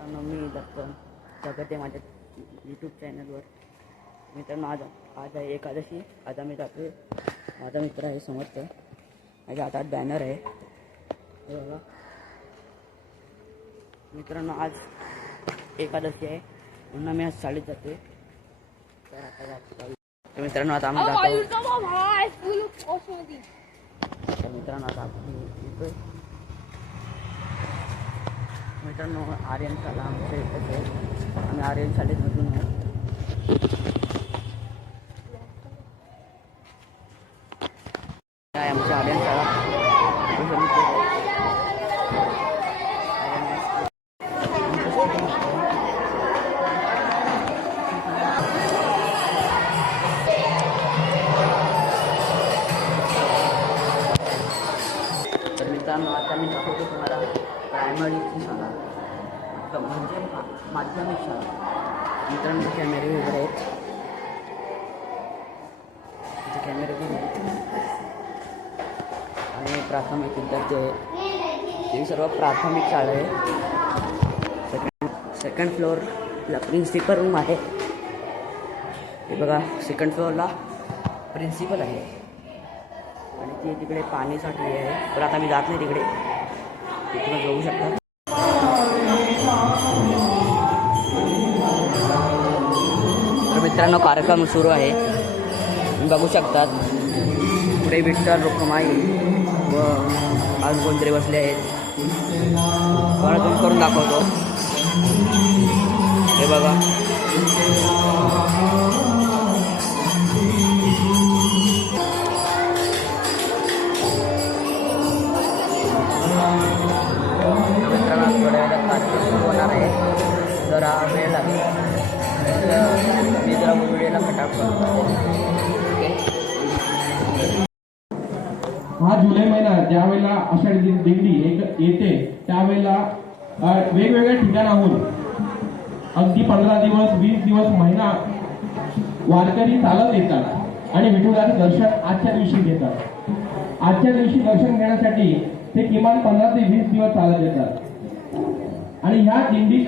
मित्रांनो, मी दत्तन स्वागत आहे माझ्या यूट्यूब चॅनलवर. मित्रांनो, आज आहे एकादशी. आज आम्ही जातो. माझा मित्र आहे समर्थ. माझ्या हातात बॅनर आहे, हे बघा. मित्रांनो, आज एकादशी आहे म्हणून आम्ही आज शाळेत जातो. तर आता मित्रांनो, आता आम्ही जातो. तर मित्रांनो, आता आपण येतोय. मित्रांनो, आर्यन शाळा आमच्या इथंच आहे. आम्ही आर्यन शाळेमधून आहे. आमची आर्यन शाळा. तर मित्रांनो, आता मी दाखवतो तुम्हाला प्रायमरीची शाळा, म्हणजे माध्यमिक शाळा. मित्रांनो, कॅमेरे वगैरे आहेत. तिथे कॅमेरे पण आहेत. आणि प्राथमिक विद्यार्थी आहे. ही सर्व प्राथमिक शाळा आहे. सेकंड फ्लोअरला प्रिन्सिपल रूम आहे. हे बघा, सेकंड फ्लोअरला प्रिन्सिपल आहे. आणि ती तिकडे पाणी साठली आहे, पण आता मी जात नाही तिकडे. तुम्ही बघू शकता. तर मित्रांनो, कार्यक्रम सुरू आहे. तुम्ही बघू शकतात. पुढे विठ्ठल रुक्माई व आज कोणतरी बसले आहेत. मला तुम्ही करून दाखवतो. हे बघा, कार्यक्रम सुरू होणार आहे. जर हा वेळ लागला मी जरा वेळेला फटाफट करतो. हा जुलै महिना ज्यावेळेला आषाढी दिंडी येते त्यावेळेला वेगवेगळ्या ठिकाणाहून अगदी 15 दिवस 20 दिवस महिना वारकरी चालत येतात आणि विठुराचं दर्शन आजच्या दिवशी घेतात. आजच्या दिवशी दर्शन घेण्यासाठी ते किमान 15 ते 20 दिवस चालत येतात. आणि ह्या दिंडी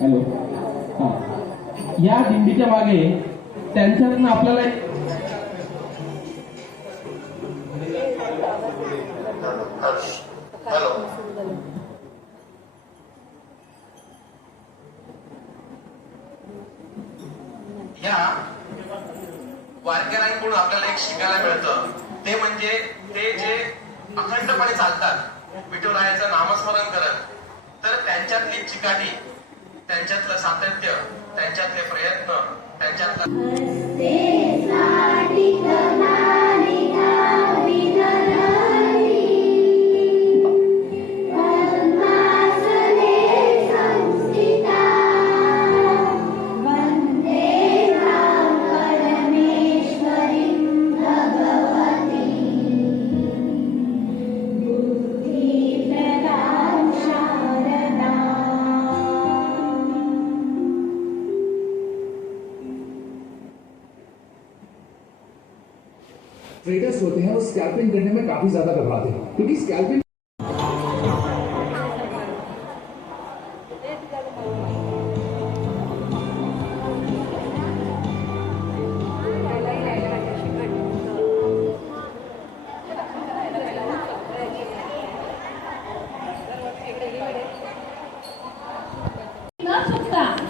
हॅलो हा या दिंडीच्या मागे त्यांच्यातून आपल्याला या वारकऱ्यांकडून आपल्याला एक शिकायला मिळतं. ते म्हणजे ते जे अखंडपणे चालतात विठुरायाचं नामस्मरण करत, तर त्यांच्यातली चिकाटी, त्यांच्यातलं सातत्य, त्यांच्यातले प्रयत्न, त्यांच्यातलं ट्रेडर्स होते हैं वो स्कैल्पिंग करने में काफी ज्यादा घबराते हैं, क्योंकि स्कैल्पिंग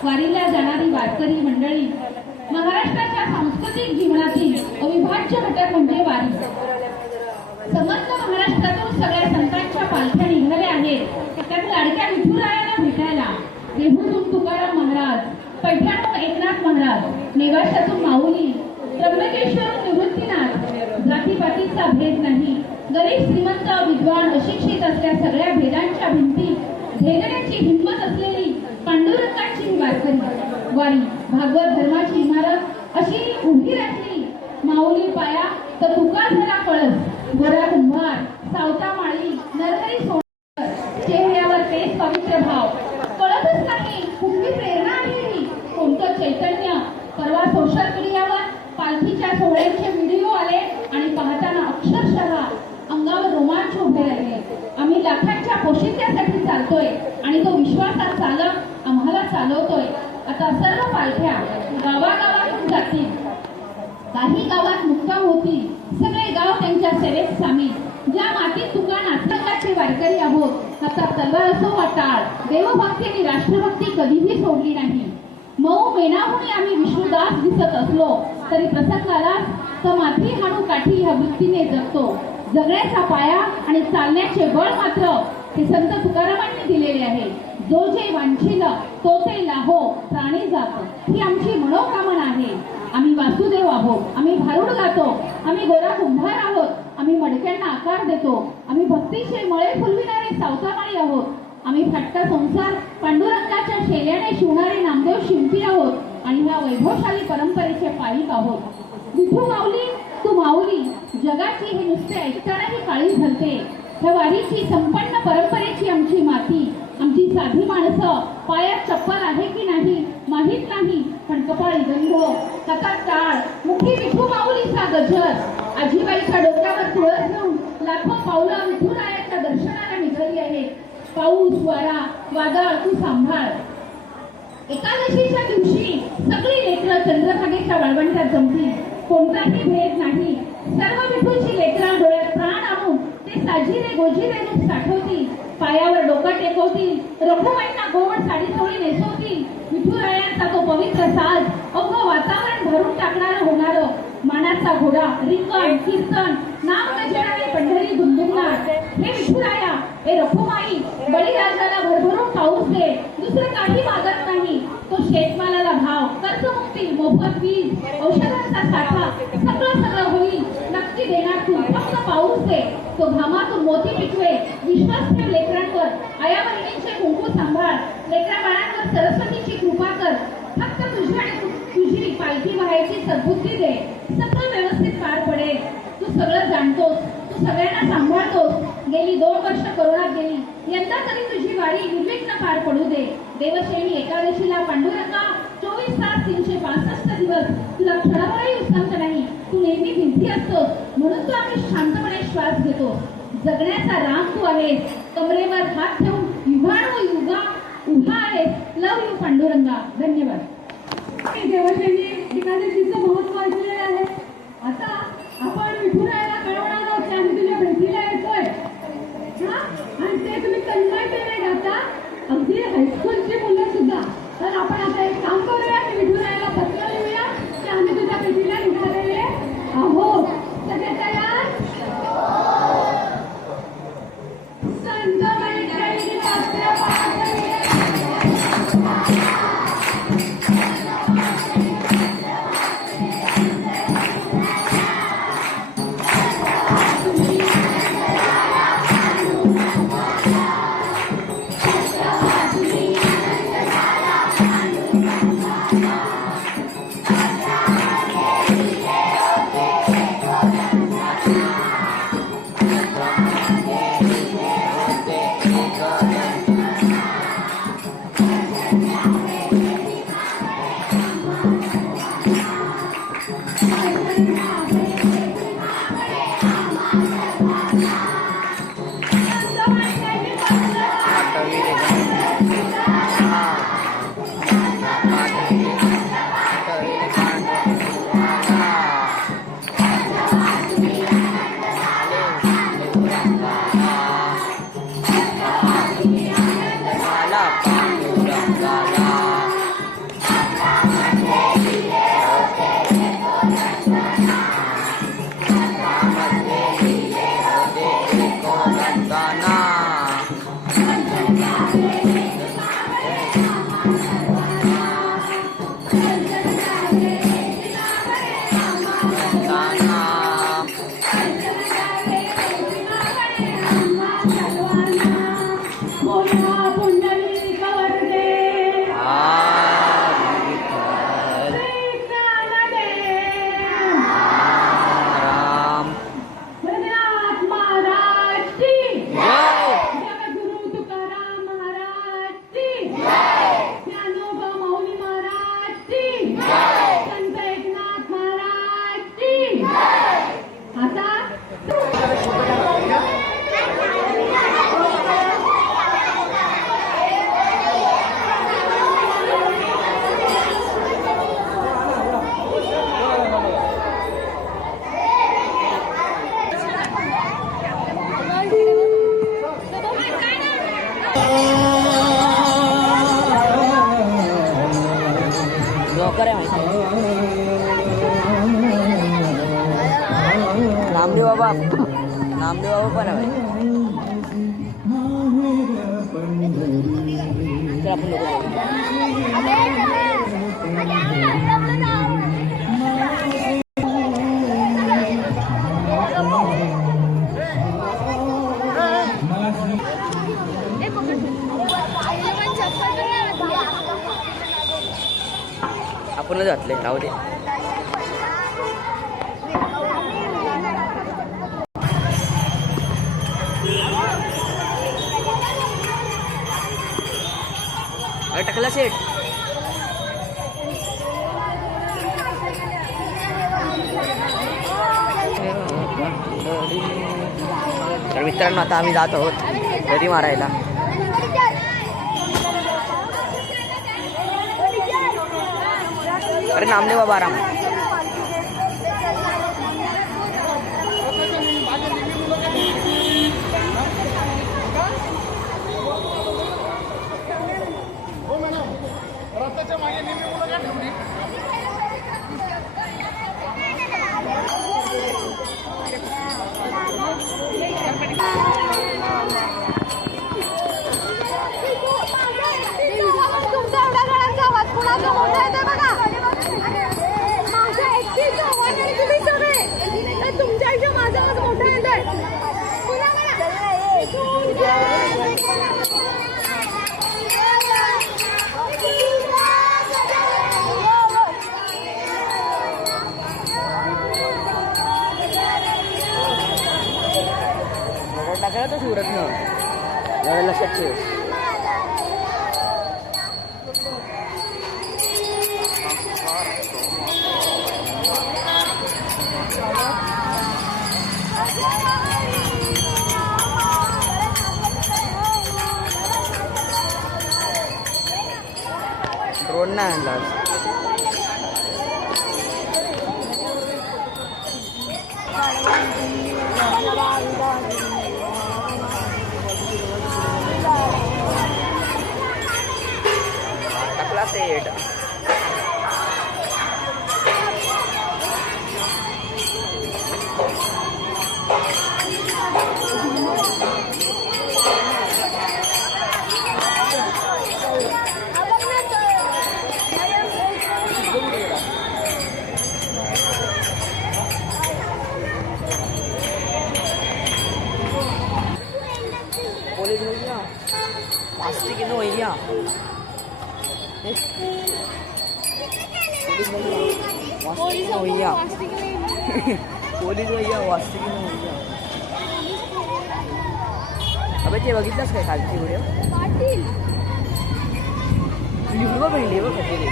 वारीला जाणारी वारकरी मंडळी महाराष्ट्राच्या सांस्कृतिक जीवनातील अविभाज्य घटक म्हणजे वारी. समस्त महाराष्ट्रातून सगळ्या संतांच्या पालख्या निघाल्या आहेत. त्यात लाडक्या विठुरायाला भेटायला देहूतून तुकाराम महाराज, पैठणहून एकनाथ महाराज, नेवाशातून माऊली, त्र्यंबकेश्वरून निवृत्तीनाथ. जातीपातीचा भेद नाही. गरीब श्रीमंत विद्वान अशिक्षित असल्या सगळ्या भेदांच्या भिंती भेदण्याची हिंमत असलेली पांडुरंगाची वारकरी वारी. भागवत धर्माची इमारत अशी उभी राहिली. माऊली पाया तर तुका झाला कळस. गोरा कुंभार, सावता माळी, नरहरी सोडकर, चेहऱ्यावर तेच पवित्र भाव. विश्वासासाठी चालतोय आणि तो विश्वासात चालक आम्हाला चालवतोय. आता सर्व पालख्या गावागावातून जातील, काही गावात मुक्काम होतील, सगळे गाव त्यांच्या सेवेत सामील. ज्या मातीत तुका नाचकाचे वारकरी आहोत, आता तलवार असो वा टाळ, देवभक्ती आणि राष्ट्रभक्ती कधीही सोडली नाही. मऊ मेनाहून आम्ही विष्णुदास दिसत असलो तरी प्रसंगाला तर माती हाणू काठी ह्या वृत्तीने जगतो. जगण्याचा पाया आणि चालण्याचे बळ मात्र हे संत तुकारामांनी दिलेले आहे. जो जे वांछील तो ते लाहो प्राणी जातो, ही आमची मनोकामना आहे. आम्ही वासुदेव आहोत, आम्ही भारुड गातो, आम्ही गोरा कुंभार आहोत, आम्ही मडक्यांना आकार देतो, आम्ही भक्तीचे मळे फुलविणारे सावतामाळी आहोत, आम्ही फाटका संसार पांडुरंगाच्या शेल्याने शिवणारे नामदेव शिंपी आहोत आणि ह्या वैभवशाली परंपरेचे पायिक आहोत. विठू माऊली तू माऊली, जगाची हे नुसते ऐकतानाही काळी झलते. ह्या वारीची संपन्न परंपरेची आमची माती, आमची साधी माणसं, पायात चप्पल आहे की नाही माहीत नाही, पण कपाळी गंध, हातात टाळ, मुखी विठू माऊलीचा गजर. आजीबाईच्या डोक्यावर तुळस घेऊन लाखो पावलं विठुरायाच्या दर्शनाला निघाली आहेत. पाऊस वारा वादळ तू सांभाळ. एकादशीच्या दिवशी सगळी लेकरं चंद्रभागेच्या वाळवंटात जमतील, कोणताही भेद नाही. सर्व विठूची लेकरं डोळ्यात प्राण आणून ते साजिरे गोजिरे रूप साठवतील, पायावर डोकं टेकवतील, रघुमाईंना गोड साडी चोळी नेसवतील. विठुरायांचा तो पवित्र साज अवघं वातावरण भरून टाकणारं होणारं. मानाचा घोडा, रिंगण, कीर्तन, नाम गजराने पंढरी दुमदुमणार. हे विठुराया, हे रघुमाई, बळीराजाला भरभरून पाऊस दे, दुसरं काही मागत नाही. तो शेतमालाला भाव, कर्जमुक्ती, मोफत वीज, औषधांचा साठा, सगळं होईल. नक्की देणार तू, फक्त पाऊस दे. तो घामातून मोती पिकवे. विश्वास ठेव लेकरांवर, आया बहिणींचे कुंकू सांभाळ. लेकरा बाळांवर सरस्वतीची कृपा कर. फक्त तुझी आणि तुझी पालखी व्हायची सद्बुद्धी दे. सगळं व्यवस्थित पार पडेल. तू सगळं जाणतोस, तू सगळ्यांना सांभाळतोस. गेली 2 वर्ष करोनात गेली, यंदा तरी तुझी वारी निर्विघ्न पार पडू दे. देवशैनी एकादशीला पांडुरंगा 24 तास 365 दिवस तुला क्षणाभरही उसंत नाही. तू नेहमी भिंती असतोस, म्हणून तू आम्ही शांतपणे श्वास घेतो. जगण्याचा राम तू आहेस, कमरेवर हात ठेवून युगाणू युगा उभा आहेस. लव यू पांडुरंगा. धन्यवाद. देवशैनी एकादशीचं महत्व ऐकलेलं आहे. आता आपण विठुरायाला कळवणार आहोत की आम्ही तुझ्या भेटीला येतोय. आणि ते तुम्ही तन्मयतेने गाता, अगदी हायस्कूलची मुलं सुद्धा. तर आपण आता एक काम करूया की विठुरायाला पत्र लिहूया की आम्ही तुझ्या भेटीला निघालेले आहोत. सगळे तयार? संत मैत्रिणी पत्र पाठवले. नामदेव बाबा पण आहे भाई. तर आपण लोक आपणच घातले राहू दे. टाकला सेट. तर मित्रांनो आता आम्ही जात आहोत दरी मारायला. अरे नामदेव बाबा आराम. तुमच्या माझा आवाज मोठा येतोय. टाकायला तर सुरत ना एवढं लक्षात ठेव. ड्रोन नाही आणला आज. टाकला सेट. पोलीस भैया प्लास्टिक नो भैया. पोलीस भैया पोलीस भैया वास्तिक नो भैया. अबे ते बघितलंस काय खालची व्हिडिओ? लिव्ह पहिली बघ कधी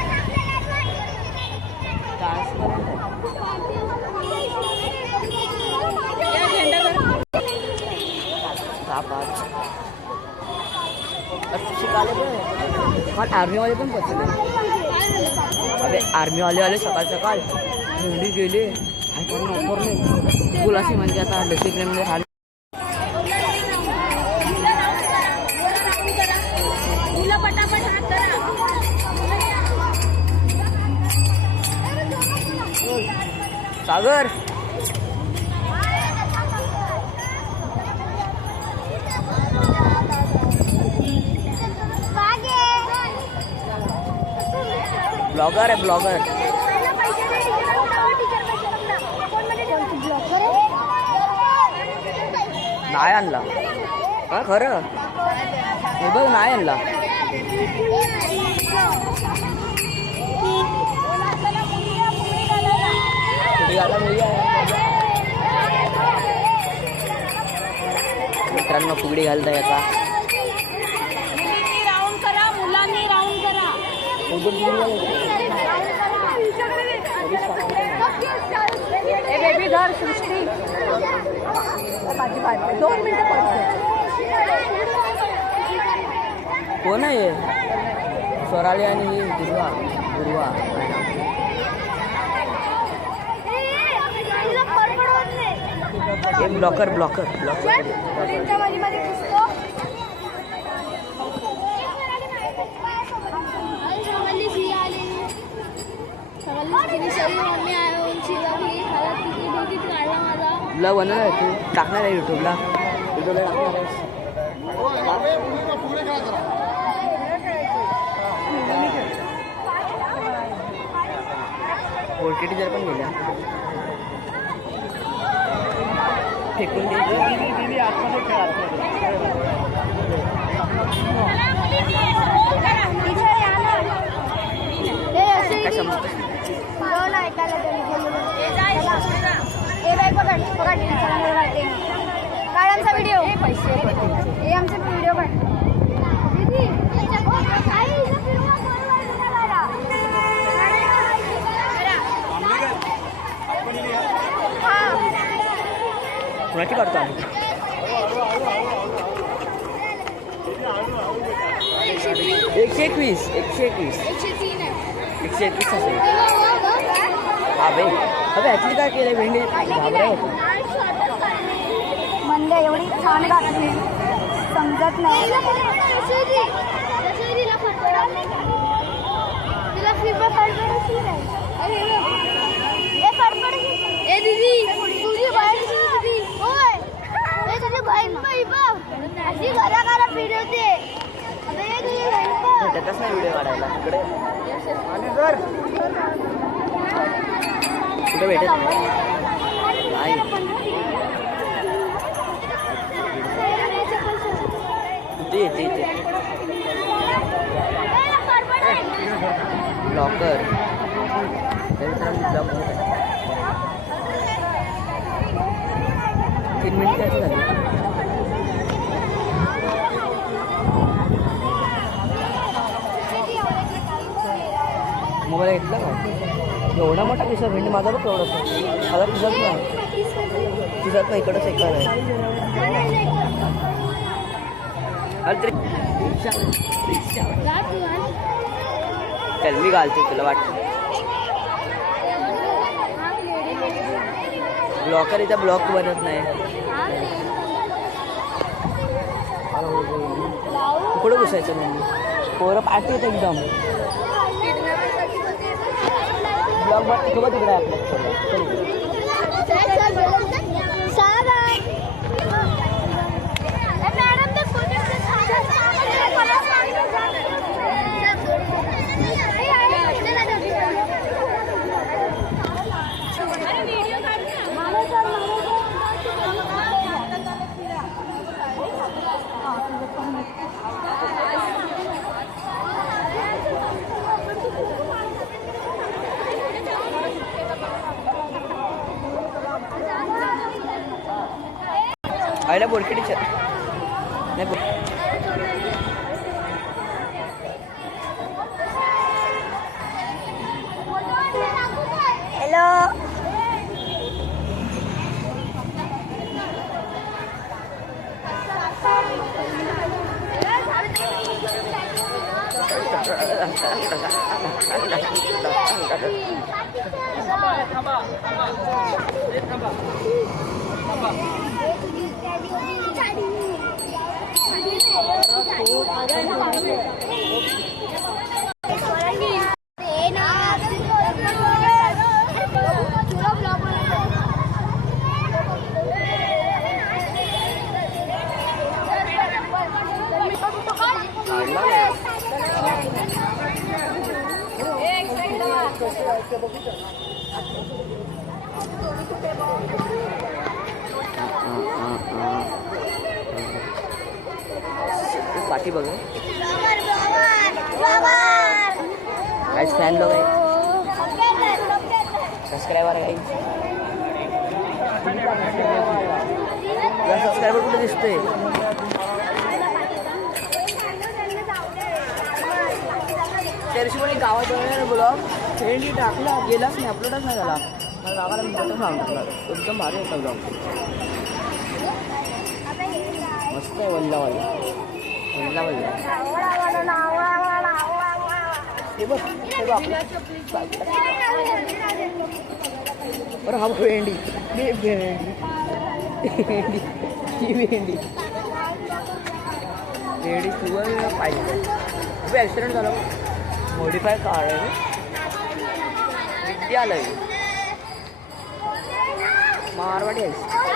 शिकाले पण आर्मीवाले पण पोचले. अबे आर्मीवाले सकाळ सकाळ झेंडी गेले फुल असे म्हणजे आता डिसिप्लिनमध्ये राहिले. सागर ब्लॉगर आहे ब्लॉगर. नाही आणला का खरं हे बघ नाही आणला. मित्रांनो फुगडी घालताय आता. राऊंड करा मुलांनी राऊंड करा. बेबी धर सृष्टी माझी बात 2 मिनिटं. कोण आहे? स्वराली आणि दुर्वा दुर्वा. एक ब्लॉकर ब्लॉकर ब्लॉकर. मम्मी आयो उंची लागली मला तिची डोकीत काढला माझा. तुला बनवणार आहे तू टाकणार आहे यूट्यूबला टाकणार आहेस ओळखी टीचर पण गेल्या फेकून काय समजतं काय आमचा व्हिडिओ हे आमचा व्हिडिओ कोणाची काढतो आम्ही 121 असेल हा बाई अबे ॲक्च्युली काय केलं भेंडी घाबरा होतो मंडे एवढी छान घातली समजत नाही भेटतच नाही व्हिडिओ काढायला इकडे कुठे भेटत नाही इथे ब्लॉकर ब्लॉक 3 मिनिटाचं झालं मोबाईल घेतला का एवढा मोठा पिसा भेंडी माझा बघ एवढंसं माझा पिसत नाही इकडंच एक आहे अरे चल मी घालते तुला वाटतं ब्लॉकर इथं ब्लॉक बनत नाही कुठं घुसायचं म्हणजे पोरं पाठी येतं एकदम ब्लॉग बघ तिकडे आपल्या आईला बोलकेडीच्या नाही हॅलो पार्टी बघ गाइस फैन लोग हैं सब्सक्राइबर गाइस सब्सक्राइबर कुठे दिसतोय त्या दिवशी पण गावात ब्लॉग फ्रेंडली टाकला गेलाच नाही अपलोडच नाही झाला मला गावाला मी फोटो सांगून टाकला एकदम भारी होता ब्लॉग मस्त आहे वल्ला वल्ला वल्ला वल्ला हे बघ बरं हा भेंडी भेंडी भेंडी ही भेंडी भेंडी तुला पाहिजे ॲक्सिडेंट झाला मॉडिफाय कार आहे विद्यालय मारवाडी आहे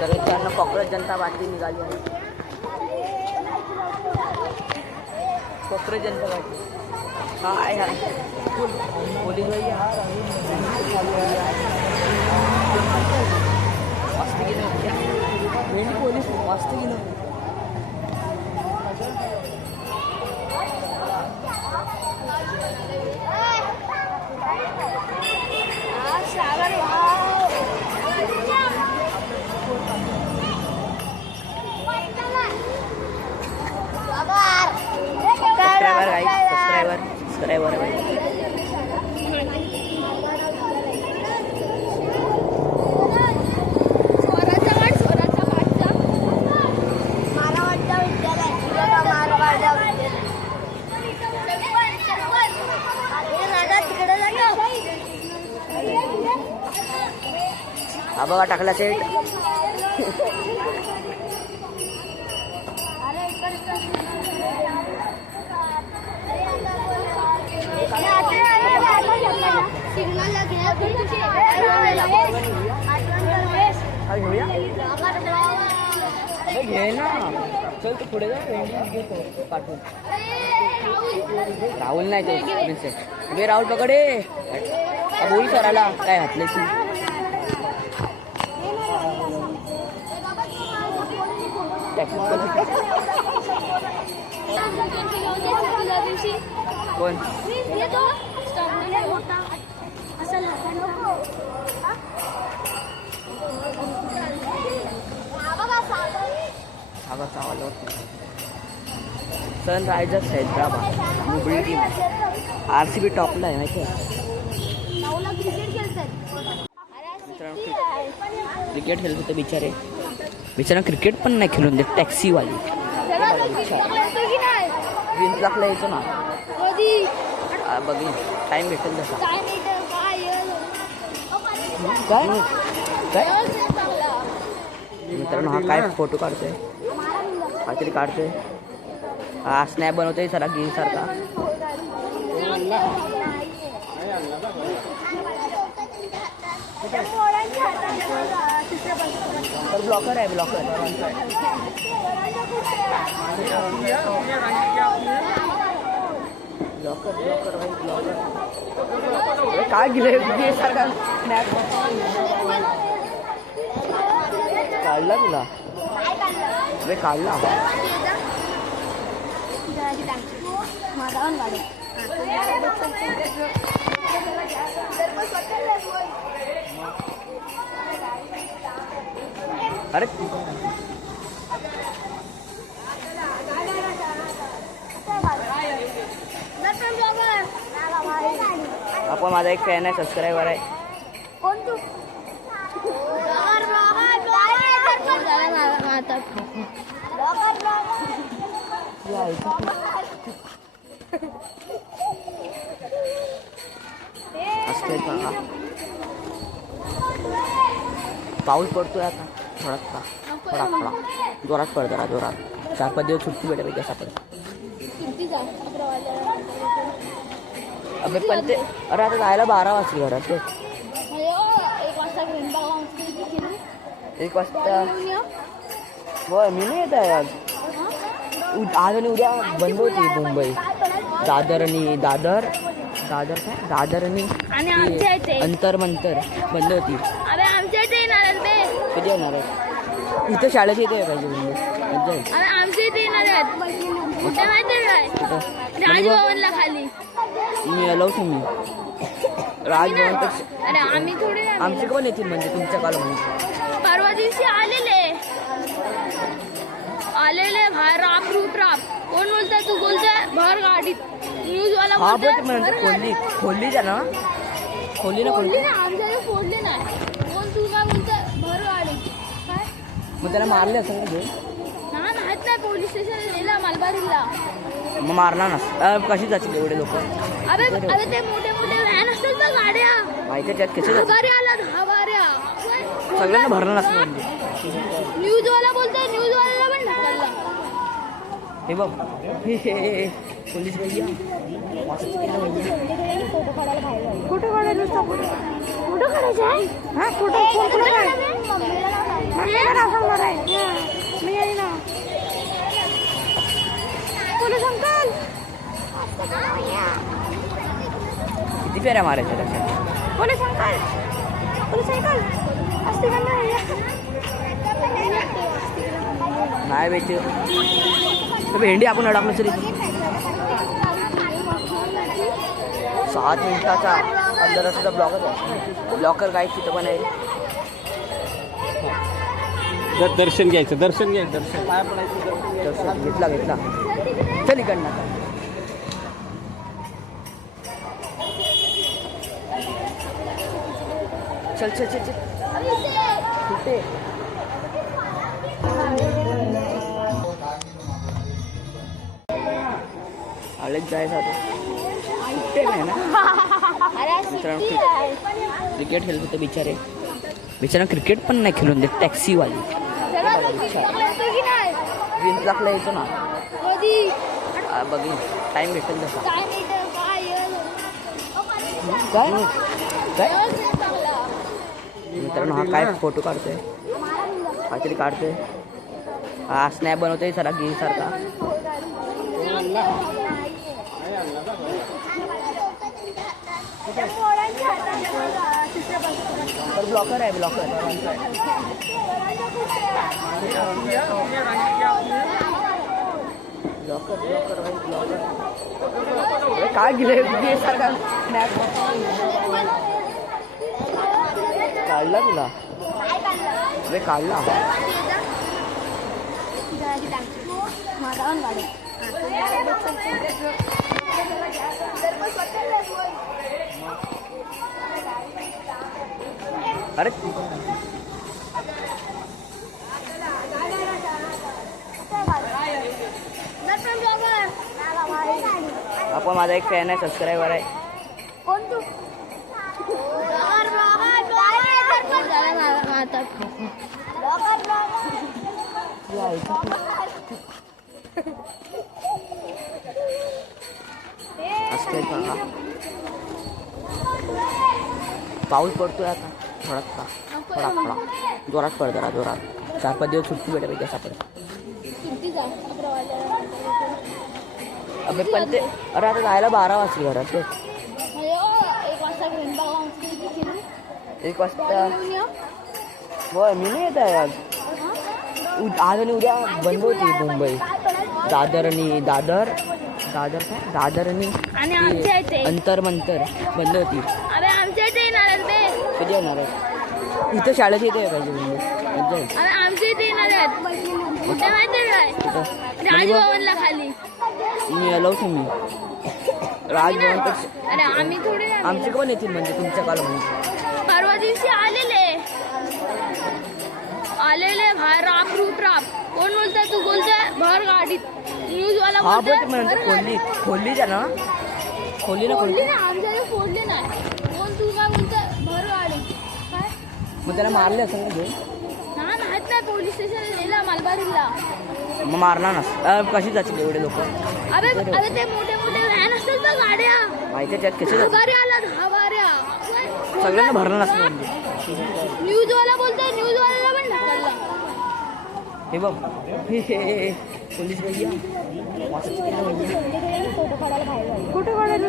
तर इथं कॉक्रोच जनता पार्टी निघाली आहे. कॉक्रोच जनता पार्टी काय हा पोलीस भाई हा मस्त गेलं पोलीस मस्त गेलं. सबस्क्राइबर है भाई. हा बघा टाकला सेट. घे ना चल तू पुढे जा. पाठवून राहुल नाही तो राहुल पकडे बोल सराला काय घातलं तू. कोण Sunrisers Hyderabad Mumbai team RCB टॉपला आहे माहिती आहे. क्रिकेट खेळत होते बिचारा क्रिकेट पण नाही खेळून देत. टॅक्सीवाली 20 लाखला यायचं ना. बघी टाइम भेटेल तसा. काय मित्रांनो हा काय फोटो काढतोय काहीतरी काढतोय. हा स्नॅप बनवतोय सरा गेम सारखा. ब्लॉकर आहे ब्लॉकर. काय गेलं सारखा स्नॅप काढला तुला काढला. अरे आपण माझा एक फॅन आहे सबस्क्रायबर आहे. पाऊस पडतोय आता थोडा जोरात पडतो ना जोरात. 4-5 दिवस सुट्टी भेटायला असा पडतो. अबे पण ते अरे आता जायला 12 वाजले घरात. 1 वाजता होय मी नाही येत आहे आज. आज आणि उद्या बंद होती मुंबई. दादर आणि अंतर बंद होती. कधी येणार आहे इथं शाळेत येते पाहिजे मी आलो तुम्ही राजभवन आमचे पण येतील म्हणजे तुमच्या कॉलेजमध्ये. परवा दिवशी आलेले बाहेर राप कोण बोलताय तू बोलताय भर गाडीत न्यूज वाला. हा पण म्हणते खोलली ना आमच्याकडे फोडले नाही. कोण तू काय बोलताय भर गाडीत काय मग त्याला मारले असेल ना माहित नाही. पोलीस स्टेशन नेला मलबारीला. मग मारला ना कशी जातील एवढे लोक. अबे ते मोठे व्हॅन असतात ना गाड्या माहिती त्यात कसे सगळ्यांना भरलं नसतं म्हणजे. न्यूज वाला बोलतोय न्यूज वाल्याला पण ढकलला. हे बघ हे पोलीस भैया मस्त केलं भैया. फोटो काढायला फोटो काढायचे आहे हा फोटो सांगणार आहे मी आहे ना पोलीस अंकल किती फेऱ्या मारायच्या त्याच्यात. पोलीस अंकल असते का नाही नाही भेटते भेंडी आपण अडकलो तरी 7 मिनिटाचा अंदर सुद्धा ब्लॉकर काय तिथं पण आहे. दर्शन घ्यायचं दर्शन पाया पडायचं दर्शन घेतला चल इकडनं आता. चल कुठे आलेच जायचं आता कुठे नाही ना मित्रांनो. क्रिकेट खेळत होते बिचारा क्रिकेट पण नाही खेळून देत टॅक्सीवाली. 20 लाखला येतो ना बघ टाइम भेटेल तसा. काय मित्रांनो हा काय फोटो काढतोय काहीतरी काढतोय. हा स्नॅप बनवतोय सारा गेम सारखा. ब्लॉकर आहे काय गेले सारखा स्नॅप काढला तुला काढला. अरे आपण माझा एक फॅन आहे सबस्क्रायबर आहे. पाऊस पडतोय आता थोडा जोरात पड जरा जोरात. 4-5 दिवस सुट्टी भेटायला असा पडत. अबे पण ते अरे आता जायला 12 वाजले घरात. 1 वाजता होय मी नाही येत आहे आज आणि उद्या बंद होती मुंबई. दादर आणि अंतरमंतर बंद होती. कधी येणार आहे इथं शाळेत येते पाहिजे म्हणजे आमच्या इथे येणार आहेत कुठे माहिती काय राजभवनला खाली मी आलो तुम्ही राजभवन अरे आम्ही थोडे आमचे पण येतील म्हणजे तुमच्या काल म्हणजे परवा दिवशी आलेले बाहेर राप कोण बोलताय तू बोलताय भर गाडीत न्यूज वाला हा बोलतोय पण म्हणजे खोलली जा ना खोलली ना आमच्याकडे फोडली नाही कोण तू काय बोलताय भर गाडीत काय मग त्याला मारले असं ना घेऊन नाही माहित नाही पोलीस स्टेशन नेला मलबारीला मग मारला ना कशी जातील एवढे लोक. अबे ते मोठे व्हॅन असतात ना गाड्या माहिती त्यात कसे जातील हवाऱ्या आला हवाऱ्या सगळ्यांना भरलं नसतं म्हणजे. न्यूज वाला बोलतोय न्यूज वाल्याला पण ढकलला. हे बघ हे पोलीस भैया मस्त केलं भैया. फोटो काढायला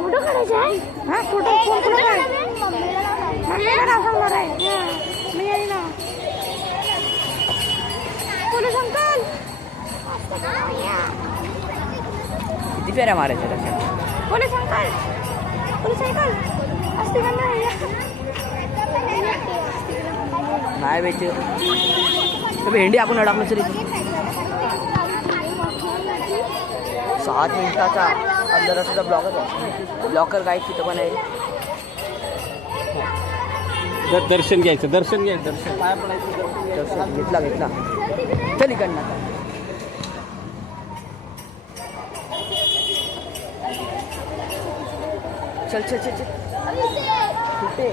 फोटो काढायचे आहे हा फोटो सांगणार आहे मी आहे ना पोलीस अंकल किती फेऱ्या मारायच्या त्याच्यात. पोलीस अंकल असते का नाही नाही भेटते भेंडी आपण अडकलो तरी 7 मिनिटाचा अंदर सुद्धा ब्लॉकर काय तिथं पण आहे. दर्शन घ्यायचं पाया पडायचं दर्शन घेतला चल इकडनं आता. चल कुठे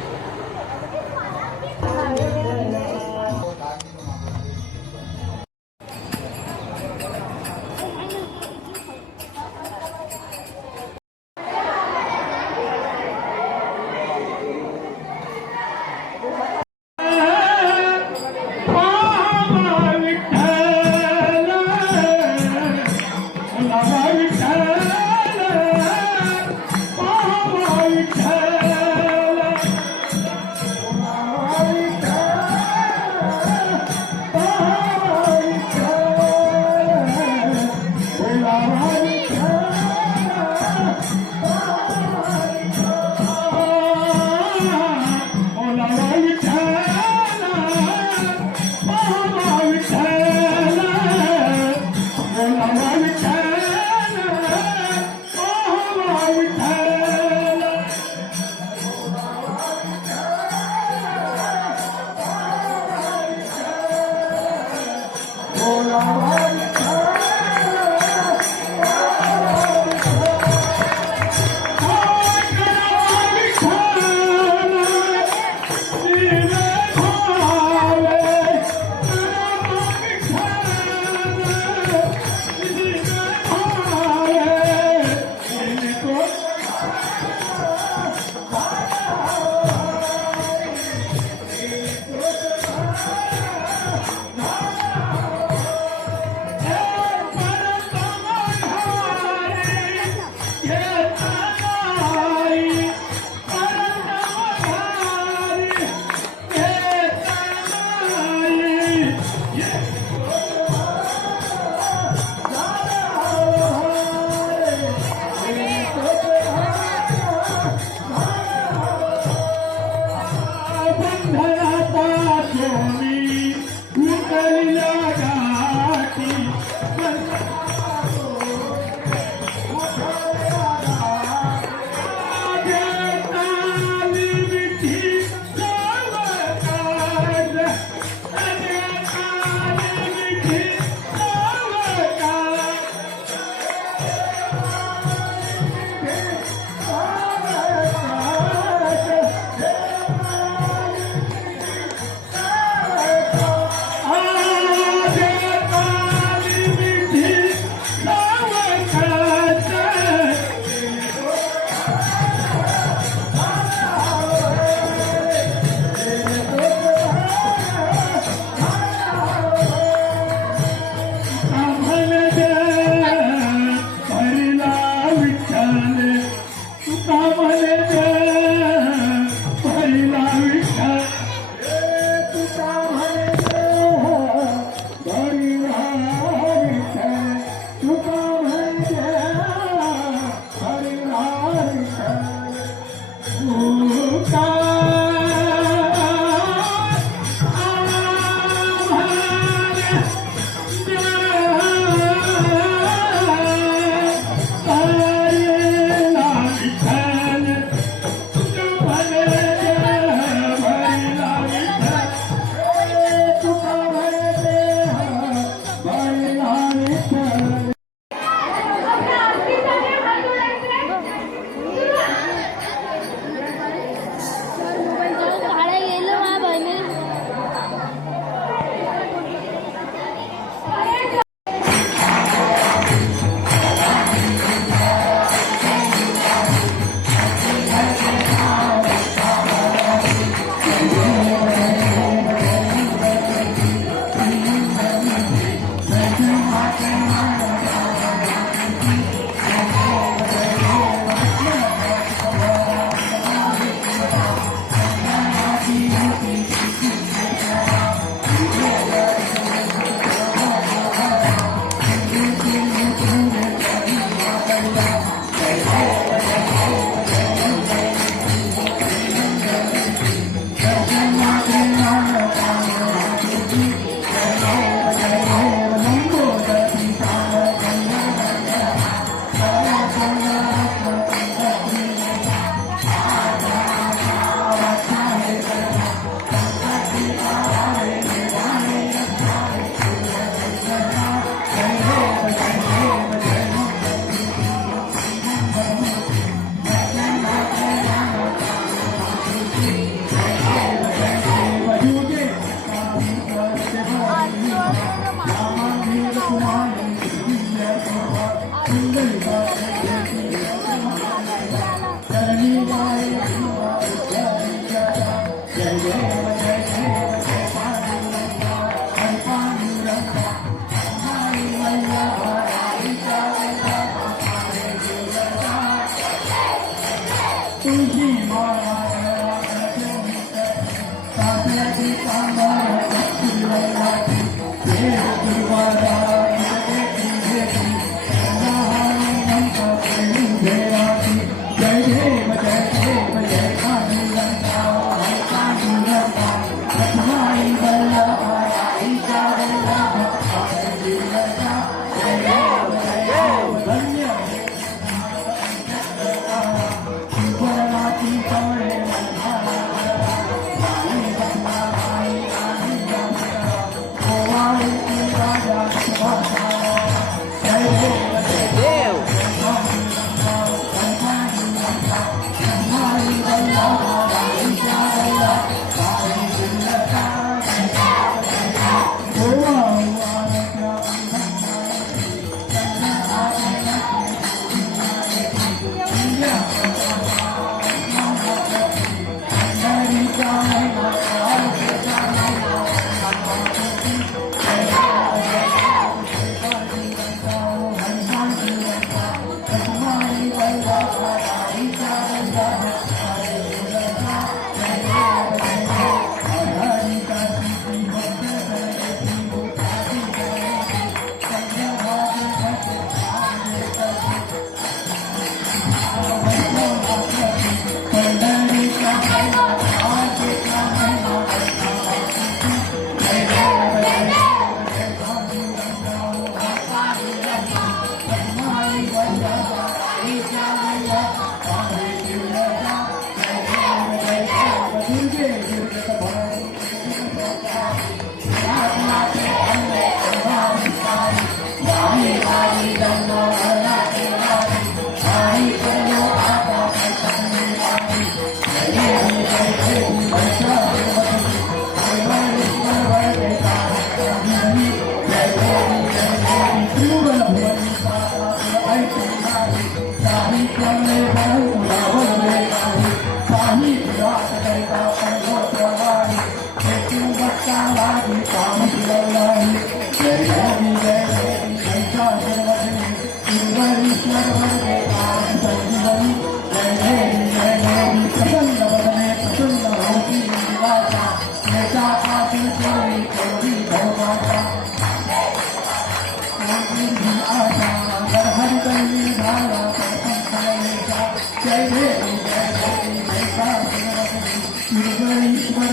Raja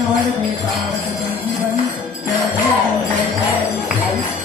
वर्धे तारक संजीवन जय जय जय जय।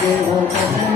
Thank you.